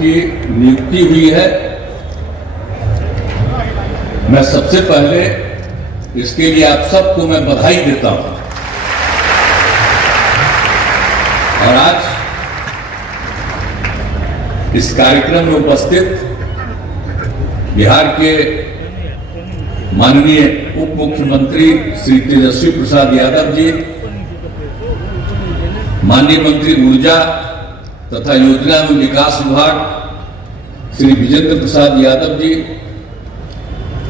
की नियुक्ति हुई है, मैं सबसे पहले इसके लिए आप सबको मैं बधाई देता हूं। और आज इस कार्यक्रम में उपस्थित बिहार के माननीय उप मुख्यमंत्री श्री तेजस्वी प्रसाद यादव जी, माननीय मंत्री ऊर्जा तथा योजना एवं विकास विभाग श्री विजेंद्र प्रसाद यादव जी,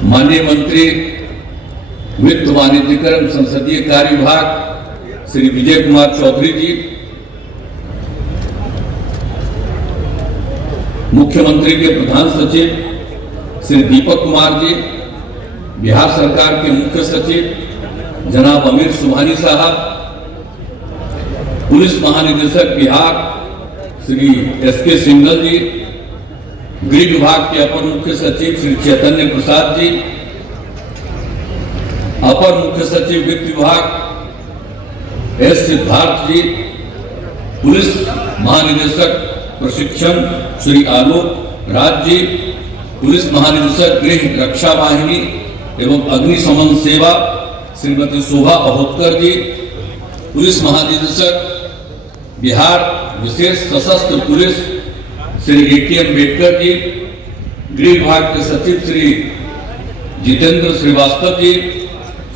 माननीय मंत्री वित्त वाणिज्यकर संसदीय कार्य विभाग श्री विजय कुमार चौधरी जी, मुख्यमंत्री के प्रधान सचिव श्री दीपक कुमार जी, बिहार सरकार के मुख्य सचिव जनाब अमीर सुबहानी साहब, पुलिस महानिदेशक बिहार श्री एसके सिंघल जी, गृह विभाग के अपर मुख्य सचिव श्री चैतन्य प्रसाद जी, अपर मुख्य सचिव वित्त विभाग एस सिद्धार्थ जी, पुलिस महानिदेशक प्रशिक्षण श्री आलोक राज जी, पुलिस महानिदेशक गृह रक्षा वाहिनी एवं अग्निशमन सेवा श्रीमती शोभा अहोतकर जी, पुलिस महानिदेशक बिहार विशेष सशस्त्र पुलिस श्री ए.के. अम्बेडकर जी, गृह विभाग के सचिव श्री जितेंद्र श्रीवास्तव जी,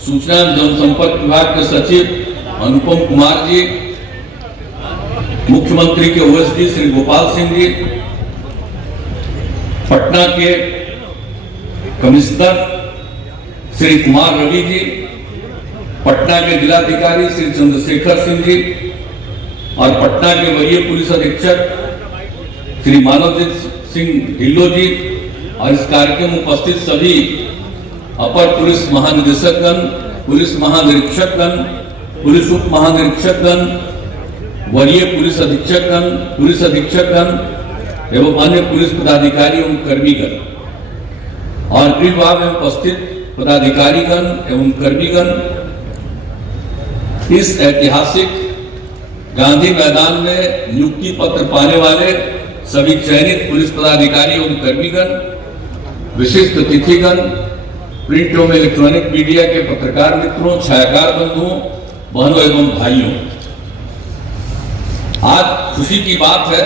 सूचना एवं जनसंपर्क विभाग के सचिव अनुपम कुमार जी, मुख्यमंत्री के ओएसडी श्री गोपाल सिंह जी, पटना के कमिश्नर श्री कुमार रवि जी, पटना के जिलाधिकारी श्री चंद्रशेखर सिंह जी और पटना के वरीय पुलिस अधीक्षक श्री मानवजीत सिंह ढिल्लो जी और इस कार्यक्रम में उपस्थित सभी अपर पुलिस महानिदेशकगण, पुलिस महानिरीक्षकगण, पुलिस उप महानिरीक्षकगण, वरीय पुलिस अधीक्षकगण, पुलिस अधीक्षकगण एवं अन्य पुलिस पदाधिकारी एवं कर्मीगण और गृह विभाग में उपस्थित पदाधिकारीगण एवं कर्मीगण, इस ऐतिहासिक गांधी मैदान में नियुक्ति पत्र पाने वाले सभी चयनित पुलिस पदाधिकारी एवं कर्मीगण, विशिष्ट अतिथिगण, प्रिंट एवं इलेक्ट्रॉनिक मीडिया के पत्रकार मित्रों, छायाकार बंधुओं, बहनों एवं भाइयों, आज खुशी की बात है।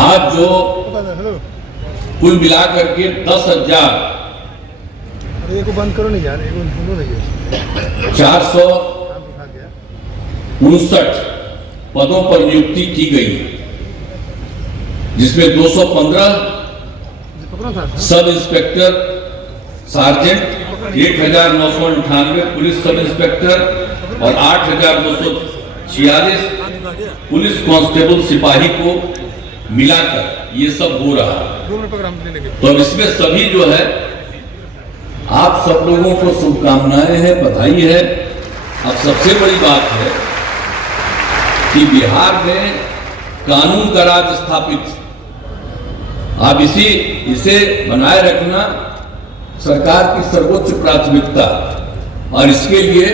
आज जो कुल मिलाकर के 10,000 459 पदों पर नियुक्ति की गई, जिसमें 215 sub inspector sergeant, 1998 police sub inspector और 8,246 पुलिस कांस्टेबल सिपाही को मिलाकर ये सब हो रहा है। तो इसमें सभी जो है आप सब लोगों को शुभकामनाएं हैं, बधाई है। अब सबसे बड़ी बात है कि बिहार में कानून का राज स्थापित, अब इसे बनाए रखना सरकार की सर्वोच्च प्राथमिकता और इसके लिए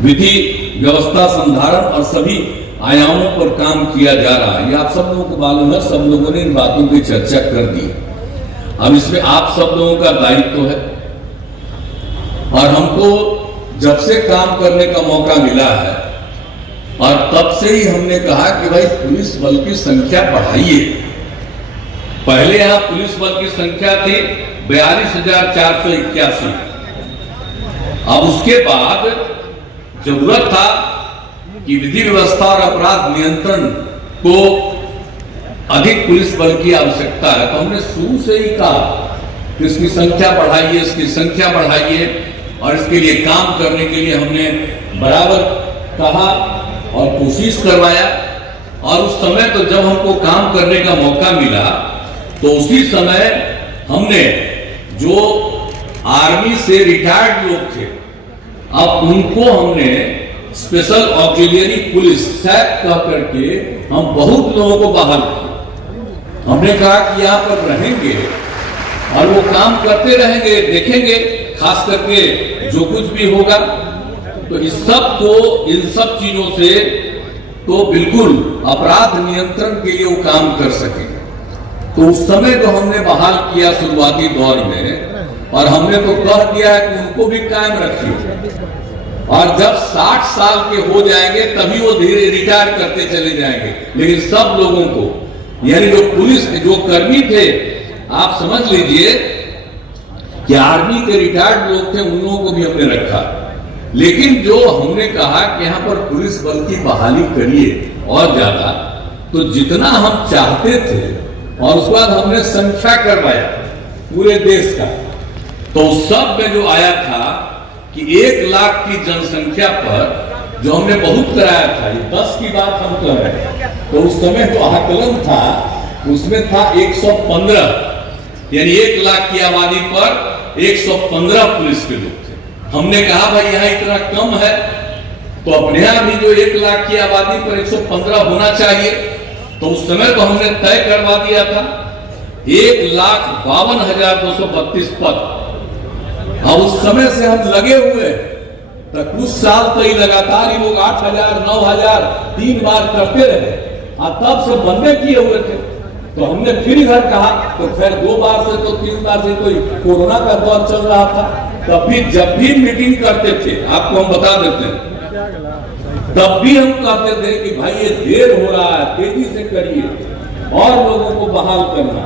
विधि व्यवस्था संधारण और सभी आयामों पर काम किया जा रहा है। ये आप सब लोगों को मालूम है, सब लोगों ने इन बातों की चर्चा कर दी। अब इसमें आप सब लोगों का दायित्व है और हमको जब से काम करने का मौका मिला है और तब से ही हमने कहा कि भाई पुलिस बल की संख्या बढ़ाइए। पहले यहां पुलिस बल की संख्या थी 42,481। अब उसके बाद जरूरत था कि विधि व्यवस्था और अपराध नियंत्रण को अधिक पुलिस बल की आवश्यकता है। तो हमने शुरू से ही कहा कि इसकी संख्या बढ़ाइए, इसकी संख्या बढ़ाइए और इसके लिए काम करने के लिए हमने बराबर कहा और कोशिश करवाया। और उस समय तो जब हमको काम करने का मौका मिला तो उसी समय हमने जो आर्मी से रिटायर्ड लोग थे, अब उनको हमने स्पेशल ऑक्सिलियरी पुलिस सैप कह करके हम बहुत लोगों को बहाल किए। हमने कहा कि यहाँ पर रहेंगे और वो काम करते रहेंगे, देखेंगे खास करके जो कुछ भी होगा। तो इस सब को, इन सब चीजों से तो बिल्कुल अपराध नियंत्रण के लिए वो काम कर सके। तो उस समय जो हमने बहाल किया शुरुआती दौर में, और हमने तो कह दिया है कि उनको भी कायम रखिए, और जब 60 साल के हो जाएंगे तभी वो धीरे रिटायर करते चले जाएंगे। लेकिन सब लोगों को, यानी जो पुलिस जो कर्मी थे, आप समझ लीजिए कि आर्मी के रिटायर्ड लोग थे, उन लोगों को भी हमने रखा। लेकिन जो हमने कहा कि यहाँ पर पुलिस बल की बहाली करिए और ज्यादा, तो जितना हम चाहते थे, और उसके बाद हमने संख्या करवाया पूरे देश का, तो सब में जो आया था कि 1 लाख की जनसंख्या पर जो हमने बहुत कराया था, ये 10 की बात हम कर रहे हैं, तो उस समय जो आकलन था उसमें था 115, यानी 1 लाख की आबादी पर 115 पुलिस के लोग थे। हमने कहा भाई यहाँ इतना कम है, तो अपने यहाँ भी जो 1 लाख की आबादी पर 115 होना चाहिए। तो उस समय तो हमने तय करवा दिया था 1,52,232 पद। और उस समय से हम लगे हुए, तो कुछ साल तो ही लगातार ही लोग 8,000 9,000 3 बार करते रहे, और तब से बंदे किए हुए थे। तो हमने फिर इधर कहा, तो खैर 2 बार से तो 3 बार से कोई कोरोना का दौर चल रहा था, तब भी जब भी मीटिंग करते थे, आपको हम बता देते हैं, तब भी हम कहते थे कि भाई ये देर हो रहा है, तेजी से करिए और लोगों को बहाल करना।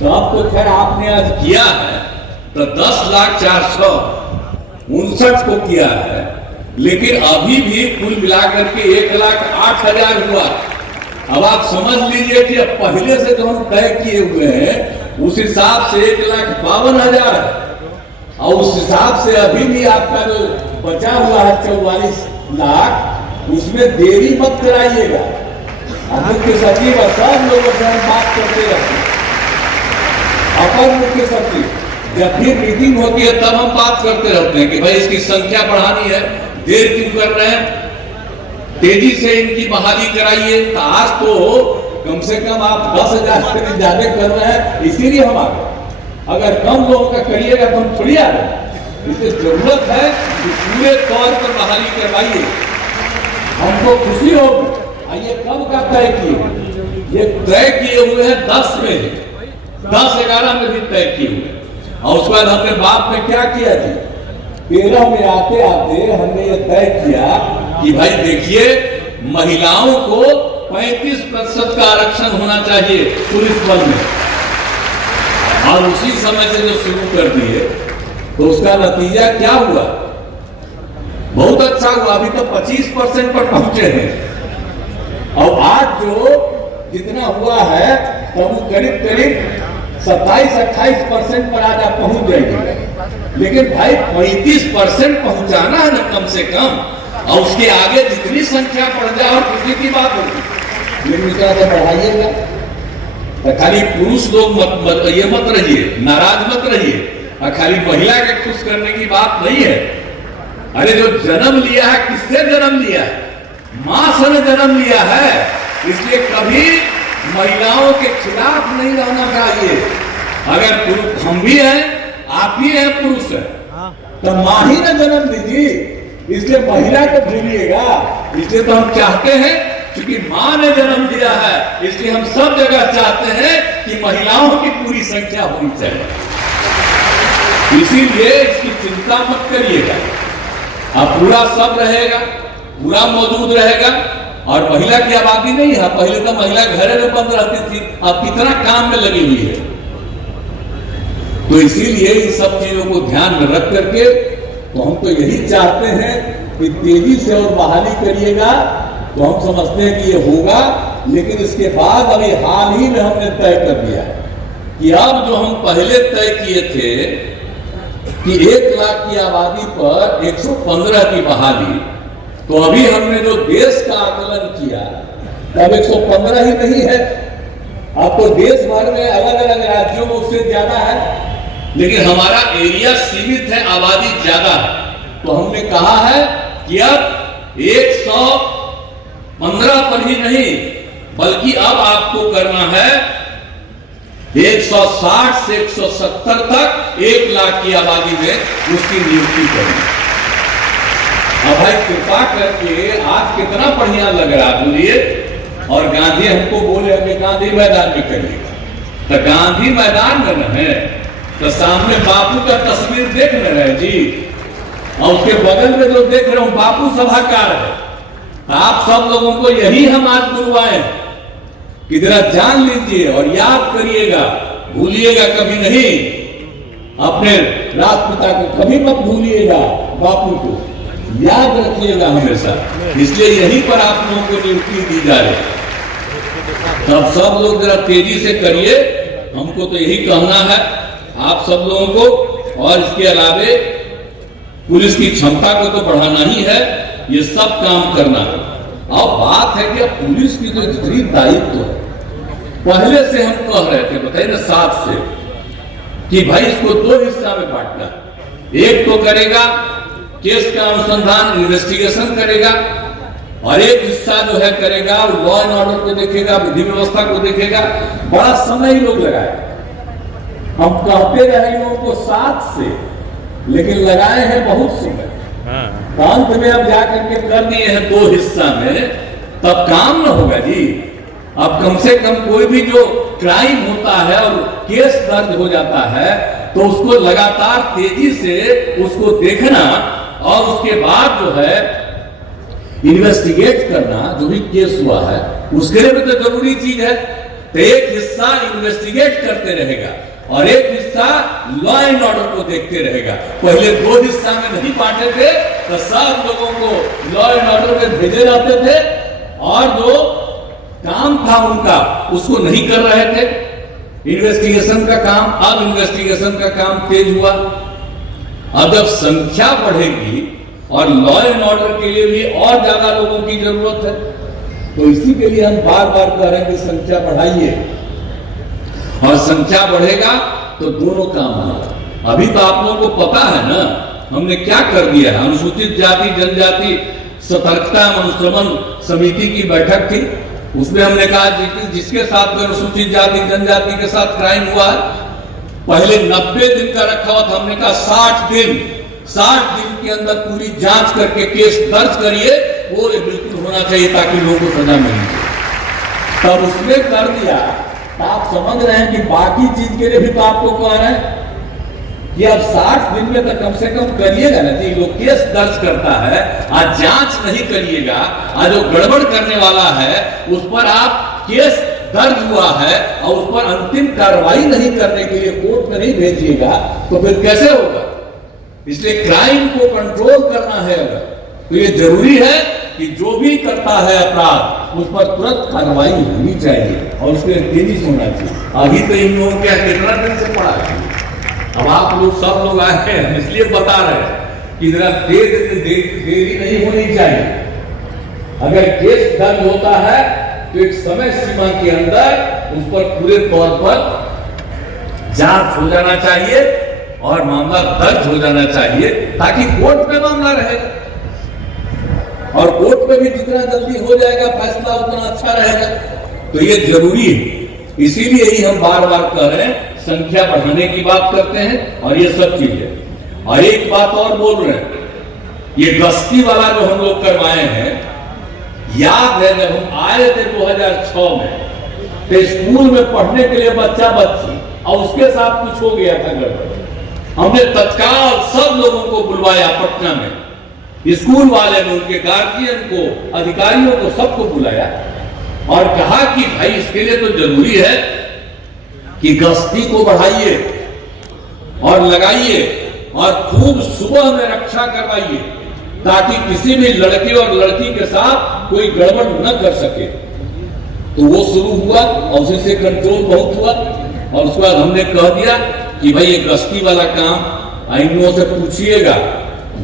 तो अब तो खैर आपने आज किया है, तो 10,459 को किया है, लेकिन अभी भी कुल मिलाकर के 1,08,000 हुआ। अब आप समझ लीजिए कि अब पहले से जो हम तय किए हुए हैं उस हिसाब से 1,52,000 है, और उस हिसाब से अभी भी आपका जो बचा हुआ है 44 लाख, उसमें देरी मत कराइएगा। मुख्य सचिव और सब लोगों से हम बात करते रहते हैं, अपर मुख्य सचिव जब भी मीटिंग होती है तब हम बात करते रहते हैं कि भाई इसकी संख्या बढ़ानी है, देर क्यों कर रहे हैं, तेजी से इनकी बहाली कराइए। तो आज तो कम से कम आप 10,000 से ज्यादा कर रहे हैं, इसीलिए हम आ गए। अगर कम लोगों का करिएगा तो हम थोड़ी आ रहे। इसे जरूरत है कि पूरे तौर पर बहाली करवाइए, हमको खुशी होगी। ये कब का तय किए, ये तय किए हुए हैं 10 में, 10-11 में भी तय किए हुए। और उसके बाद हमने बाद में क्या किया जी, 13 में आते आते हमने ये तय किया कि भाई देखिए महिलाओं को 35% का आरक्षण होना चाहिए पुलिस बल में। और उसी समय से जो शुरू कर दिए, तो उसका नतीजा क्या हुआ, बहुत अच्छा हुआ। अभी तो 25% पर पहुंचे हैं, और आज जो जितना हुआ है तो वो करीब करीब 27-28% पर आज आप पहुंच जाएंगे। लेकिन भाई 35% पहुंचाना है ना कम से कम, और उसके आगे जितनी संख्या बढ़ जाए और किसी की बात होगी, लेकिन इतना तो बढ़ाइएगा। तो खाली पुरुष लोग ये मत रहिए, नाराज मत रहिए, और खाली महिला के खुश करने की बात नहीं है। अरे जो जन्म लिया है, किससे जन्म लिया है, मां से ने जन्म लिया है, इसलिए कभी महिलाओं के खिलाफ नहीं रहना चाहिए। अगर पुरुष हम भी हैं, आप भी हैं, पुरुष है, तो मां ही ने जन्म दी थी, इसलिए महिला को भूलिएगा। इसलिए तो हम चाहते हैं, क्योंकि मां ने जन्म दिया है, इसलिए हम सब जगह चाहते हैं कि महिलाओं की पूरी संख्या होनी चाहिए। इसीलिए इसकी चिंता मत करिएगा, अब पूरा सब रहेगा, पूरा मौजूद रहेगा। और महिला की आबादी नहीं है, पहले तो महिला घरे में बंद रहती थी, अब कितना काम में लगी हुई है। तो इसीलिए इन सब चीजों को ध्यान में रख करके तो हम तो यही चाहते हैं कि तेजी से और बहाली करिएगा। तो हम समझते हैं कि ये होगा, लेकिन इसके बाद अभी हाल ही में हमने तय कर दिया कि अब जो हम पहले तय किए थे कि 1 लाख की आबादी पर 115 की बहाली, तो अभी हमने जो देश का आकलन किया तब 115 ही नहीं है, अब तो देश भर में अलग अलग राज्यों में उससे ज्यादा है, लेकिन हमारा एरिया सीमित है, आबादी ज्यादा है। तो हमने कहा है कि अब 115 पर ही नहीं, बल्कि अब आपको करना है 160 से 170 तक 1 लाख की आबादी में उसकी नियुक्ति करनी। अब भाई कृपा करके आज कितना बढ़िया लग रहा बोलिए। और गांधी हमको बोले कि गांधी मैदान में करिएगा, तो गांधी मैदान में रहे तो सामने बापू का तस्वीर देख रहे हैं जी, और उसके बगल में जो देख रहे हो बापू सभाकार है। आप सब लोगों को यही हम आज बुलवाए कि जरा जान लीजिए और याद करिएगा, भूलिएगा कभी नहीं, अपने राष्ट्रपिता को कभी मत भूलिएगा, बापू को याद रखिएगा हमेशा। इसलिए यहीं पर आप लोगों को नियुक्ति दी जा रही है। तब सब लोग जरा तेजी से करिए, हमको तो यही कहना है आप सब लोगों को। और इसके अलावे पुलिस की क्षमता को तो बढ़ाना ही है, ये सब काम करना है। अब बात है कि पुलिस की जो जितनी दायित्व है, पहले से हम कह रहे थे, बताइए ना 7 से, कि भाई इसको 2 हिस्सा में बांटना। एक तो करेगा केस का अनुसंधान, इन्वेस्टिगेशन करेगा, और एक हिस्सा जो है करेगा लॉ एंड ऑर्डर को देखेगा, विधि व्यवस्था को देखेगा। बड़ा समय ही लोग लगाए, हम कहते रहे लोगों को 7 से, लेकिन लगाए हैं बहुत समय। अंत में अब जाकर के कर दिए हैं 2 हिस्सा में, तब काम न होगा जी। अब कम से कम कोई भी जो क्राइम होता है और केस दर्ज हो जाता है, तो उसको लगातार तेजी से उसको देखना, और उसके बाद जो है इन्वेस्टिगेट करना, जो भी केस हुआ है उसके लिए भी तो जरूरी चीज है। तो एक हिस्सा इन्वेस्टिगेट करते रहेगा और एक हिस्सा लॉ एंड ऑर्डर को देखते रहेगा। पहले 2 हिस्सा में नहीं बांटे थे, तो सब लोगों को लॉ एंड ऑर्डर में भेजे जाते थे, और जो काम था उनका उसको नहीं कर रहे थे। इन्वेस्टिगेशन का काम, अब इन्वेस्टिगेशन का काम तेज हुआ। अब जब संख्या बढ़ेगी और लॉ एंड ऑर्डर के लिए भी और ज्यादा लोगों की जरूरत है, तो इसी के लिए हम बार बार कह रहे हैं कि संख्या बढ़ाइए, और संख्या बढ़ेगा तो दोनों काम होगा। अभी तो आप लोगों को पता है ना हमने क्या कर दिया है। अनुसूचित जाति जनजाति सतर्कता अनुश्रवण समिति की बैठक थी, उसमें हमने कहा जिसके साथ अनुसूचित जाति जनजाति के साथ क्राइम हुआ है, पहले 90 दिन का रखा हुआ था, हमने कहा 60 दिन के अंदर पूरी जांच करके केस दर्ज करिए, वो बिल्कुल होना चाहिए ताकि लोगों को सजा मिले। तब उसने कर दिया। तो आप समझ रहे हैं कि बाकी चीज के लिए भी तो आपको कह रहे हैं कि अब 60 दिन में तो कम से कम करिएगा ना जी। लोग केस दर्ज करता है, आज जांच नहीं करिएगा, आज जो गड़बड़ करने वाला है उस पर आप केस दर्ज हुआ है और उस पर अंतिम कार्रवाई नहीं करने के लिए कोर्ट में नहीं भेजिएगा, तो फिर कैसे होगा। इसलिए क्राइम को कंट्रोल करना है अगर, तो ये जरूरी है कि जो भी करता है अपराध उस पर तुरंत कार्रवाई होनी चाहिए और उसके तेजी से होना चाहिए। अभी तो इन लोगों के कितना दिन से पड़ा है। अब आप लोग सब लोग आए हैं, इसलिए बता रहे हैं कि जरा देरी नहीं होनी चाहिए। अगर केस दर्ज होता है तो एक समय सीमा के अंदर उस पर पूरे तौर पर जांच हो जाना चाहिए और मामला दर्ज हो जाना चाहिए, ताकि कोर्ट में मामला रहेगा, और कोर्ट में भी जितना जल्दी हो जाएगा फैसला उतना अच्छा रहेगा। तो ये जरूरी है। इसीलिए ही हम बार बार कह रहे हैं, संख्या बढ़ाने की बात करते हैं और ये सब चीजें। और एक बात और बोल रहे हैं, ये गश्ती वाला जो हम लोग करवाए हैं, याद है जब हम आए थे 2006 में, तो स्कूल में पढ़ने के लिए बच्चा बच्ची और उसके साथ कुछ हो गया था गड़बड़, हमने तत्काल सब लोगों को बुलवाया पटना में, स्कूल वाले ने, उनके गार्जियन को, अधिकारियों को, सबको बुलाया और कहा कि भाई इसके लिए तो जरूरी है कि गश्ती को बढ़ाइए और लगाइए और खूब सुबह में रक्षा करवाइए, ताकि किसी भी लड़के और लड़की के साथ कोई गड़बड़ न कर सके। तो वो शुरू हुआ और उसी से कंट्रोल बहुत हुआ। और उसके बाद हमने कह दिया कि भाई ये गश्ती वाला काम इन लोगों से पूछिएगा।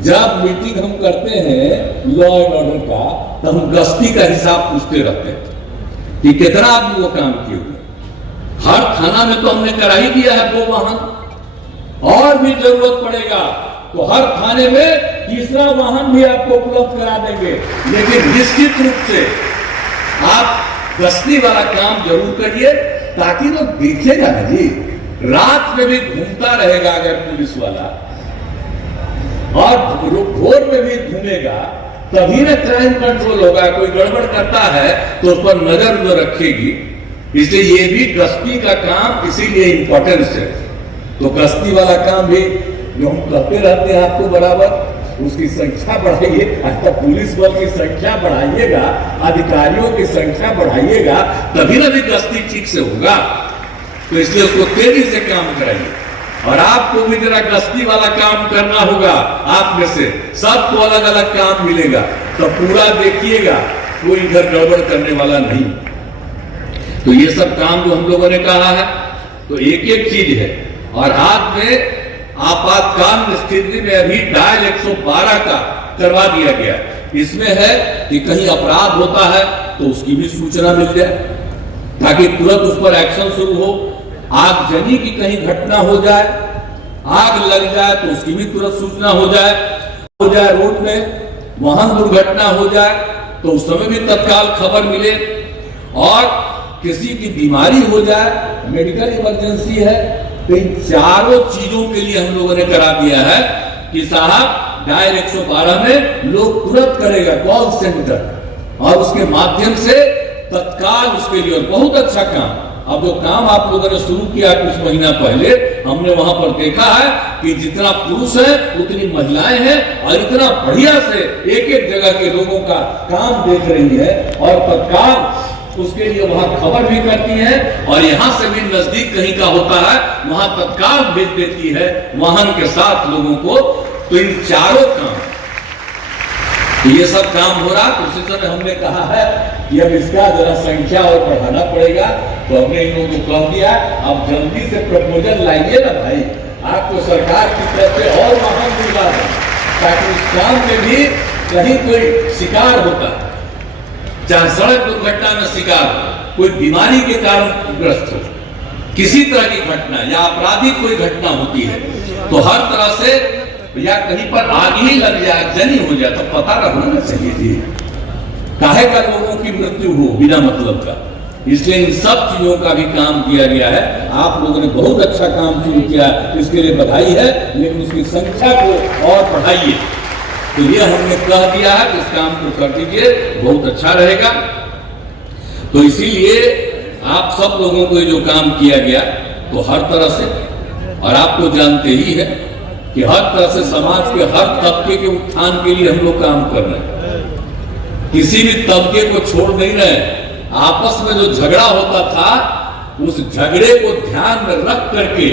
जब मीटिंग हम करते हैं लॉ एंड ऑर्डर का, तो हम गश्ती का हिसाब पूछते रहते हैं कि कितना आदमी वो काम किए हुए। हर थाना में तो हमने करा ही दिया है 2 वाहन, और भी जरूरत पड़ेगा तो हर थाने में तीसरा वाहन भी आपको उपलब्ध करा देंगे। लेकिन निश्चित रूप से आप गश्ती वाला काम जरूर करिए, ताकि लोग देखेगा ना जी, रात में भी घूमता रहेगा अगर पुलिस वाला और भोर में भी घूमेगा तभी ना क्राइम कंट्रोल होगा। कोई गड़बड़ करता है तो उस पर नजर जो रखेगी। इसलिए ये भी गश्ती का काम इसीलिए इंपॉर्टेंस है। तो गश्ती वाला काम भी जो हम करते रहते हैं आपको बराबर, उसकी संख्या बढ़ाइए। अच्छा, पुलिस बल की संख्या बढ़ाइएगा, अधिकारियों की संख्या बढ़ाइएगा, तभी ना भी गश्ती ठीक से होगा। तो इसलिए उसको तेजी से काम कराइए। और आपको भी जरा गश्ती वाला काम करना होगा। आप में से सबको अलग अलग काम मिलेगा, तो पूरा देखिएगा, कोई इधर गड़बड़ करने वाला नहीं। तो ये सब काम जो हम लोगों ने कहा है, तो एक एक चीज है। और हाथ में आपातकाल स्थिति में अभी डायल 112 का करवा दिया गया। इसमें है कि कहीं अपराध होता है तो उसकी भी सूचना मिल जाए, ताकि तुरंत उस पर एक्शन शुरू हो। आगजनी की कहीं घटना हो जाए, आग लग जाए तो उसकी भी तुरंत सूचना हो जाए रोड में, वाहन दुर्घटना हो जाए तो उस समय भी तत्काल खबर मिले। और किसी की बीमारी हो जाए, मेडिकल इमरजेंसी है, तो इन चारों चीजों के लिए हम लोगों ने करा दिया है कि साहब डायल 112 में लोग तुरंत करेगा कॉल सेंटर, और उसके माध्यम से तत्काल उसके लिए। और बहुत अच्छा काम, अब जो काम आप लोगों ने शुरू किया कुछ महीना पहले, हमने वहां पर देखा है कि जितना पुरुष है उतनी महिलाएं हैं, और इतना बढ़िया से एक एक जगह के लोगों का काम देख रही है, और तत्काल उसके लिए वहां खबर भी करती है। और यहां से भी नजदीक कहीं का होता है, वहां तत्काल भेज देती है वाहन के साथ लोगों को। तो इन चारों काम, तो ये सब काम हो रहा। तो उसी समय हमने कहा है कि अब इसका जरा संख्या और बढ़ाना पड़ेगा। तो हमने इन लोगों को कह दिया, अब जल्दी से प्रपोजल लाइए ना भाई, आपको सरकार की तरफ से और वाहन मिला है, ताकि उस काम में भी कहीं कोई शिकार होता है, चाहे सड़क दुर्घटना में शिकार हो, कोई बीमारी के कारण ग्रस्त हो, किसी तरह की घटना या आपराधिक कोई घटना होती है, तो हर तरह से, या कहीं पर आग ही लग जाए, जनी हो जाए, तो पता रहना चाहिए जी, काहे का लोगों की मृत्यु हो बिना मतलब का। इसलिए इन सब चीजों का भी काम किया गया है। आप लोगों ने बहुत अच्छा काम शुरू किया, इसके लिए बधाई है, लेकिन उसकी संख्या को और बढ़ाइए। तो ये हमने कह दिया है कि इस काम को कर दीजिए, बहुत अच्छा रहेगा। तो इसीलिए आप सब लोगों को जो काम किया गया, तो हर तरह से, और आप तो जानते ही है कि हर तरह से समाज के हर तबके के उत्थान के लिए हम लोग काम कर रहे हैं। किसी भी तबके को छोड़ नहीं रहे। आपस में जो झगड़ा होता था, उस झगड़े को ध्यान में रख करके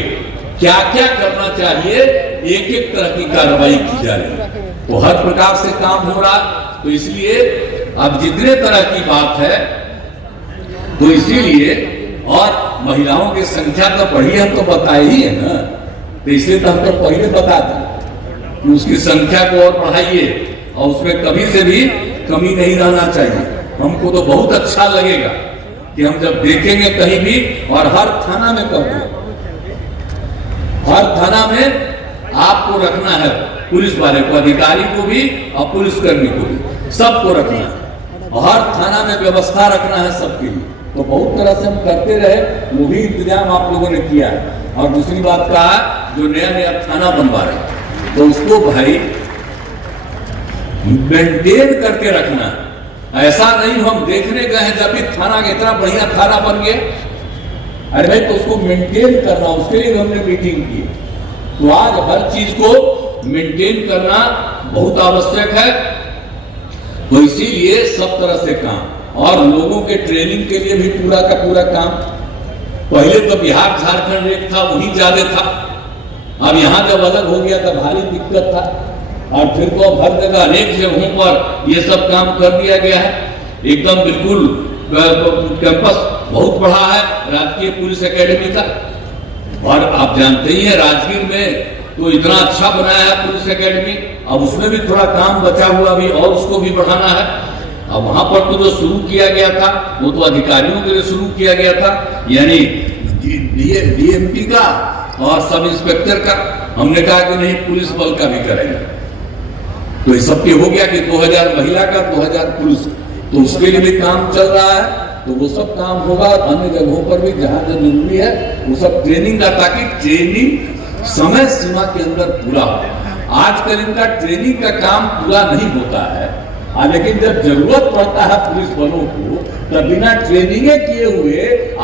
क्या क्या करना चाहिए, एक एक तरह की कार्रवाई की जा रही है। तो हर प्रकार से काम हो रहा। तो इसलिए अब जितने तरह की बात है, तो इसीलिए, और महिलाओं की संख्या तो बढ़ी, हम तो बताए ही है ना, तो इसलिए तो हम तो पहले बता दें कि उसकी संख्या को और बढ़ाइए, और उसमें कभी से भी कमी नहीं रहना चाहिए। हमको तो बहुत अच्छा लगेगा कि हम जब देखेंगे कहीं भी, और हर थाना में कर दें, हर थाना में आपको रखना है पुलिस वाले को, अधिकारी को भी और पुलिसकर्मी को भी, सबको रखना है, और हर थाना में व्यवस्था रखना है सबके लिए। तो बहुत तरह से हम करते रहे, वो भी इंतजाम आप लोगों ने किया है। और दूसरी बात कहा, जो नया नया थाना बनवा रहे, तो उसको भाई मेंटेन करके रखना। ऐसा नहीं हम देखने गए हैं जब भी थाना इतना बढ़िया थाना बन गया, अरे भाई तो उसको मेंटेन करना, उसके लिए हमने मीटिंग की। तो आज हर चीज को मेंटेन करना बहुत आवश्यक है। तो इसीलिए सब तरह से काम, और लोगों के ट्रेनिंग के लिए भी पूरा का पूरा काम। पहले तो बिहार झारखंड एक था, वही ज्यादा था। अब यहाँ जब अलग हो गया तो भारी दिक्कत था, और फिर तो अब हर जगह अनेक जगहों पर ये सब काम कर दिया गया है। एकदम बिल्कुल कैंपस बहुत बड़ा है राजकीय पुलिस एकेडमी का, और आप जानते ही हैं राजगीर में तो इतना अच्छा बनाया है पुलिस एकेडमी। अब उसमें भी थोड़ा काम बचा हुआ भी, और उसको भी बढ़ाना है। अब वहां पर तो जो शुरू किया गया था, वो तो अधिकारियों के लिए शुरू किया गया था, यानी डीएमपी का और सब इंस्पेक्टर का। हमने कहा कि नहीं, पुलिस बल का भी करेंगे। तो ये सब हो गया कि 2000 महिला का, 2000 पुरुष, तो उसके लिए भी काम चल रहा है। तो वो सब काम होगा, अन्य जगहों पर भी जहां जो जरूरी है वो सब ट्रेनिंग का, ताकि ट्रेनिंग समय सीमा के अंदर पूरा हो। आजकल इनका ट्रेनिंग का काम पूरा नहीं होता है, लेकिन जब जरूरत पड़ता है पुलिस बलों को तब बिना ट्रेनिंग किए हुए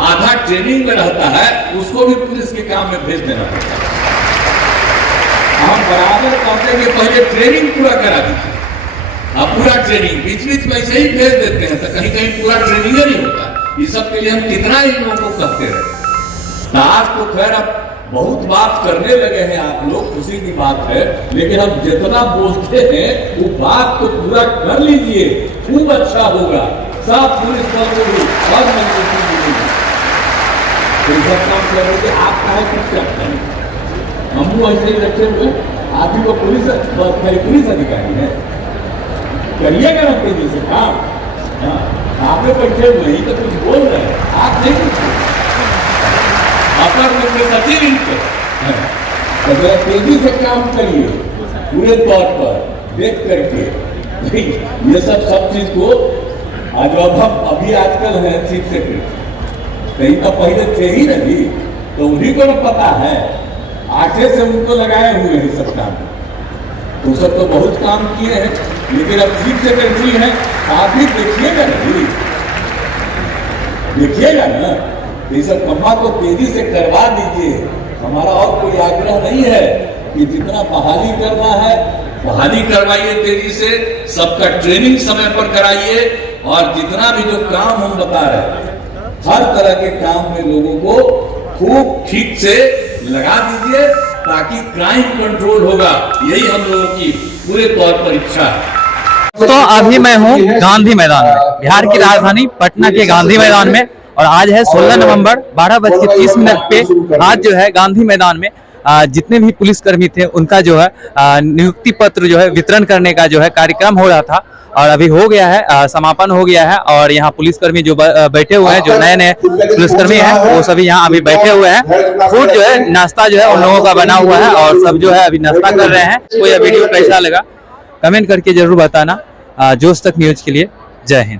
आधा ट्रेनिंग में रहता है, उसको भी पुलिस के काम में भेज देना पड़ता है। हम बराबर कहते हैं कि पहले ट्रेनिंग पूरा करा दीजिए, अब पूरा ट्रेनिंग बीच बीच में ऐसे ही भेज देते हैं तो कहीं कहीं पूरा ट्रेनिंग नहीं होता। ये सब के लिए हम कितना इन लोगों को कहते रहे। आज तो खैर अब बहुत बात करने लगे हैं आप लोग, खुशी की बात है, लेकिन अब जितना बोलते हैं वो बात तो पूरा कर लीजिए, खूब अच्छा होगा। सब पुलिस बल को भी सब मजबूती मिलेगी, सब काम करोगे। आप कहा चुपचाप करें, हम ऐसे ही रखे हुए, आप ही को पुलिस अधिकारी है, करिएगा ना तेजी से काम। आप लोग बैठे हुए ही तो कुछ बोल रहे हैं, आप नहीं कुछ अपर मुख्य सचिव इनको तो तेजी से काम करिए पूरे तौर पर देख करके। ये सब चीज को आज अब अभी आजकल है चीफ सेक्रेटरी, कहीं तो पहले थे ही नहीं, तो उन्हीं को पता है, आगे से उनको लगाए हुए हैं सब काम। तो सब तो बहुत काम किए हैं, लेकिन अब चीफ सेक्रेटरी हैं, आप भी देखिएगा नहीं, देखिएगा ना, ये सब कम्मा को तेजी से करवा दीजिए। हमारा और कोई आग्रह नहीं है कि जितना बहाली करना है बहाली करवाइए तेजी से, सबका ट्रेनिंग समय पर कराइए, और जितना भी जो काम हम बता रहे हैं हर तरह के काम में लोगों को खूब ठीक से लगा दीजिए, ताकि क्राइम कंट्रोल होगा। यही हम लोगों की पूरे तौर पर इच्छा है। तो अभी मैं हूँ गांधी मैदान में, बिहार की राजधानी पटना के गांधी मैदान में, और आज है 16 नवंबर 12:30 पे। आज जो है गांधी मैदान में जितने भी पुलिसकर्मी थे उनका जो है नियुक्ति पत्र जो है वितरण करने का जो है कार्यक्रम हो रहा था, और अभी हो गया है, समापन हो गया है। और यहाँ पुलिसकर्मी जो बैठे हुए हैं, जो नए नए पुलिसकर्मी हैं, वो सभी यहाँ अभी बैठे हुए हैं। फूड जो है, नाश्ता जो है उन लोगों का बना हुआ है, और सब जो है अभी नाश्ता कर रहे हैं। तो यह वीडियो कैसा लगा कमेंट करके जरूर बताना। जोश तक न्यूज के लिए जय हिंद।